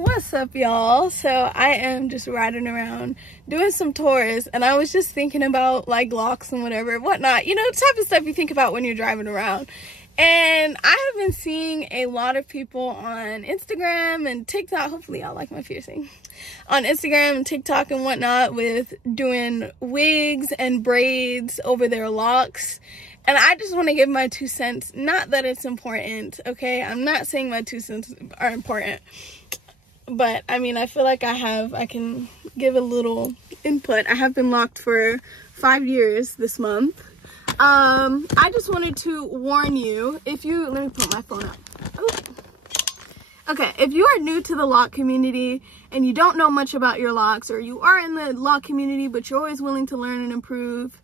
What's up, y'all? So I am just riding around doing some tours, and I was just thinking about like locks and whatnot, you know, the type of stuff you think about when you're driving around. And I have been seeing a lot of people on Instagram and TikTok, hopefully y'all like my piercing, on Instagram and TikTok and whatnot, with doing wigs and braids over their locks. And I just want to give my 2 cents. Not that it's important, okay? I'm not saying my 2 cents are important. But, I mean, I feel like I can give a little input. I have been locked for 5 years this month. I just wanted to warn you, let me put my phone up. Okay, if you are new to the lock community and you don't know much about your locks, or you are in the lock community but you're always willing to learn and improve,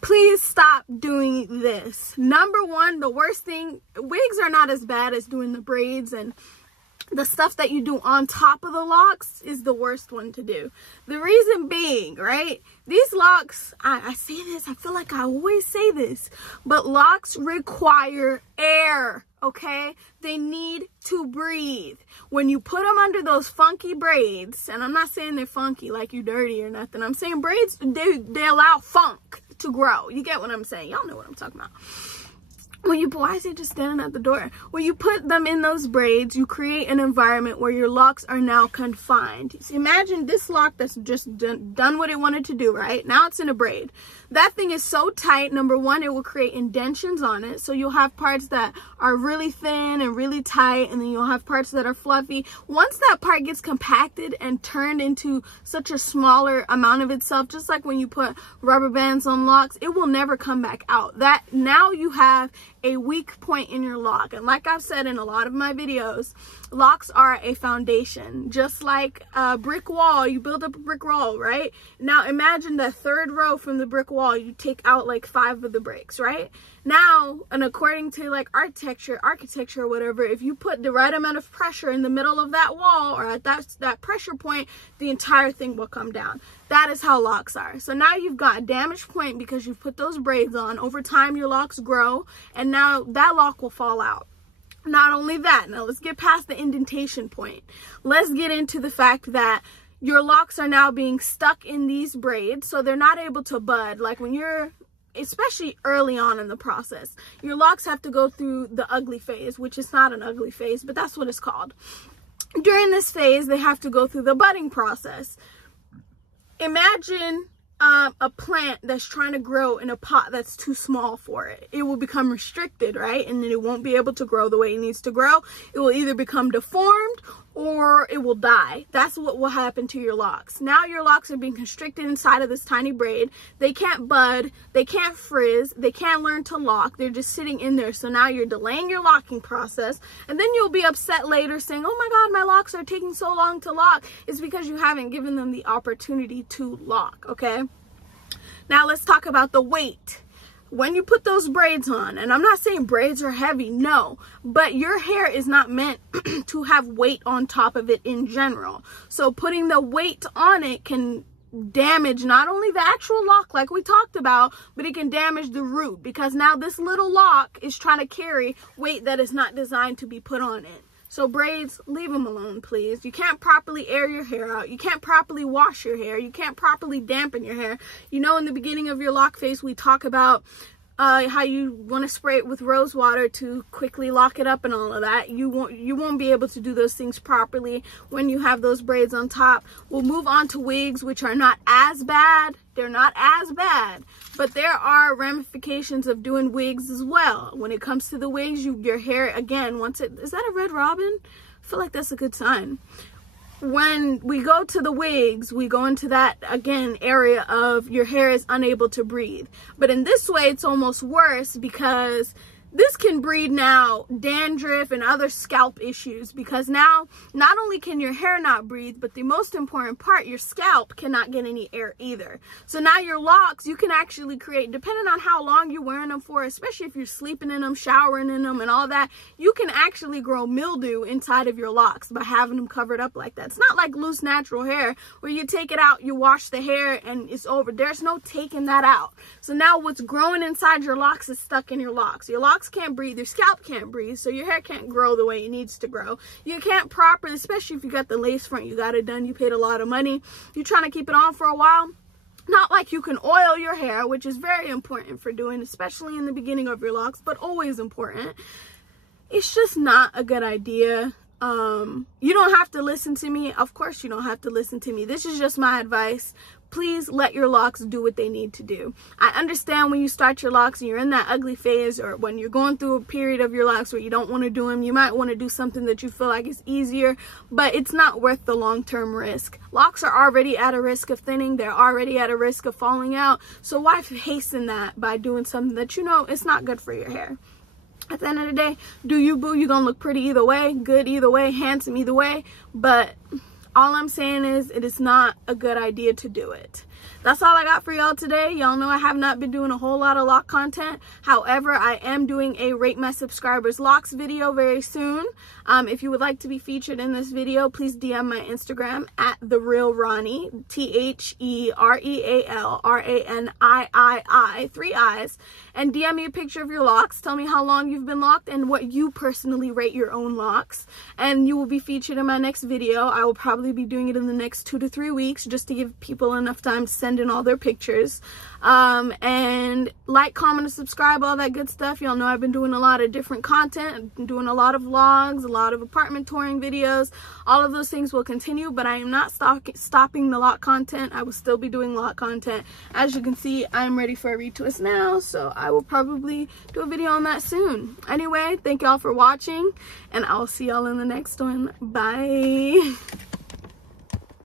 please stop doing this. Number one, the worst thing, wigs are not as bad as doing the braids, and the stuff that you do on top of the locks is the worst one to do. The reason being, right, these locks, I say this, I feel like I always say this, but locks require air, okay? They need to breathe. When you put them under those funky braids, and I'm not saying they're funky like you dirty or nothing, I'm saying braids, they allow funk to grow. You get what I'm saying? Y'all know what I'm talking about. Why is he just standing at the door? When you put them in those braids, you create an environment where your locks are now confined. So imagine this lock that's just done what it wanted to do, right? Now it's in a braid. That thing is so tight. Number one, it will create indentions on it. So you'll have parts that are really thin and really tight, and then you'll have parts that are fluffy. Once that part gets compacted and turned into such a smaller amount of itself, just like when you put rubber bands on locks, it will never come back out. That now you have a weak point in your lock. And like I've said in a lot of my videos, locks are a foundation. Just like a brick wall, you build up a brick wall, right? Now imagine the third row from the brick wall, you take out like 5 of the bricks, right? Now, and according to like architecture or whatever, if you put the right amount of pressure in the middle of that wall, or at that pressure point, the entire thing will come down. That is how locks are. So now you've got a damaged point because you've put those braids on. Over time, your locks grow, and now that lock will fall out. Not only that, now let's get past the indentation point. Let's get into the fact that your locks are now being stuck in these braids, so they're not able to bud. Like when you're, especially early on in the process, your locks have to go through the ugly phase, which is not an ugly phase, but that's what it's called. During this phase, they have to go through the budding process. Imagine a plant that's trying to grow in a pot that's too small for it. It will become restricted, right? And then it won't be able to grow the way it needs to grow. It will either become deformed or it will die. That's what will happen to your locks. Now your locks are being constricted inside of this tiny braid. They can't bud, they can't frizz, they can't learn to lock. They're just sitting in there. So now you're delaying your locking process, and then you'll be upset later saying, oh my God, my locks are taking so long to lock. It's because you haven't given them the opportunity to lock, okay? Now let's talk about the weight. When you put those braids on, and I'm not saying braids are heavy, no, but your hair is not meant to have weight on top of it in general. So putting the weight on it can damage not only the actual lock like we talked about, but it can damage the root, because now this little lock is trying to carry weight that is not designed to be put on it. So braids, leave them alone, please. You can't properly air your hair out. You can't properly wash your hair. You can't properly dampen your hair. You know, in the beginning of your lock phase, we talk about how you want to spray it with rose water to quickly lock it up and all of that. You won't be able to do those things properly when you have those braids on top. We'll move on to wigs, which are not as bad. They're not as bad, but there are ramifications of doing wigs as well. When it comes to the wigs, your hair, again, is that a red robin? I feel like that's a good sign. When we go to the wigs, we go into that, again, area of your hair is unable to breathe. But in this way, it's almost worse, because this can breed now dandruff and other scalp issues, because now not only can your hair not breathe, but the most important part, your scalp cannot get any air either. So now your locks, you can actually create, depending on how long you're wearing them for, especially if you're sleeping in them, showering in them and all that, you can actually grow mildew inside of your locks by having them covered up like that. It's not like loose natural hair where you take it out, you wash the hair and it's over. There's no taking that out. So now what's growing inside your locks is stuck in your locks. Your locks locks can't breathe, your scalp can't breathe, so your hair can't grow the way it needs to grow. You can't properly, especially if you got the lace front, you got it done, you paid a lot of money, you're trying to keep it on for a while. Not like you can oil your hair, which is very important for doing, especially in the beginning of your locks, but always important. It's just not a good idea. You don't have to listen to me. Of course you don't have to listen to me. This is just my advice. Please let your locks do what they need to do. I understand when you start your locks and you're in that ugly phase, or when you're going through a period of your locks where you don't want to do them, you might want to do something that you feel like is easier, but it's not worth the long-term risk. Locks are already at a risk of thinning. They're already at a risk of falling out. So why hasten that by doing something that you know it's not good for your hair? At the end of the day, do you, boo. You're gonna look pretty either way, good either way, handsome either way, but all I'm saying is it is not a good idea to do it. That's all I got for y'all today. Y'all know I have not been doing a whole lot of lock content. However, I am doing a rate my subscribers locks video very soon. If you would like to be featured in this video, please DM my Instagram at TheRealRani, TheRealRanii, 3 I's, and DM me a picture of your locks. Tell me how long you've been locked and what you personally rate your own locks, and you will be featured in my next video. I will probably be doing it in the next 2 to 3 weeks, just to give people enough time to send in all their pictures. And like, comment, and subscribe, all that good stuff. Y'all know I've been doing a lot of different content. I've been doing a lot of vlogs, a lot of apartment touring videos. All of those things will continue, but I am not stopping the lock content. I will still be doing lock content. As you can see, I'm ready for a retwist now, so I will probably do a video on that soon. Anyway, thank y'all for watching, and I'll see y'all in the next one. Bye.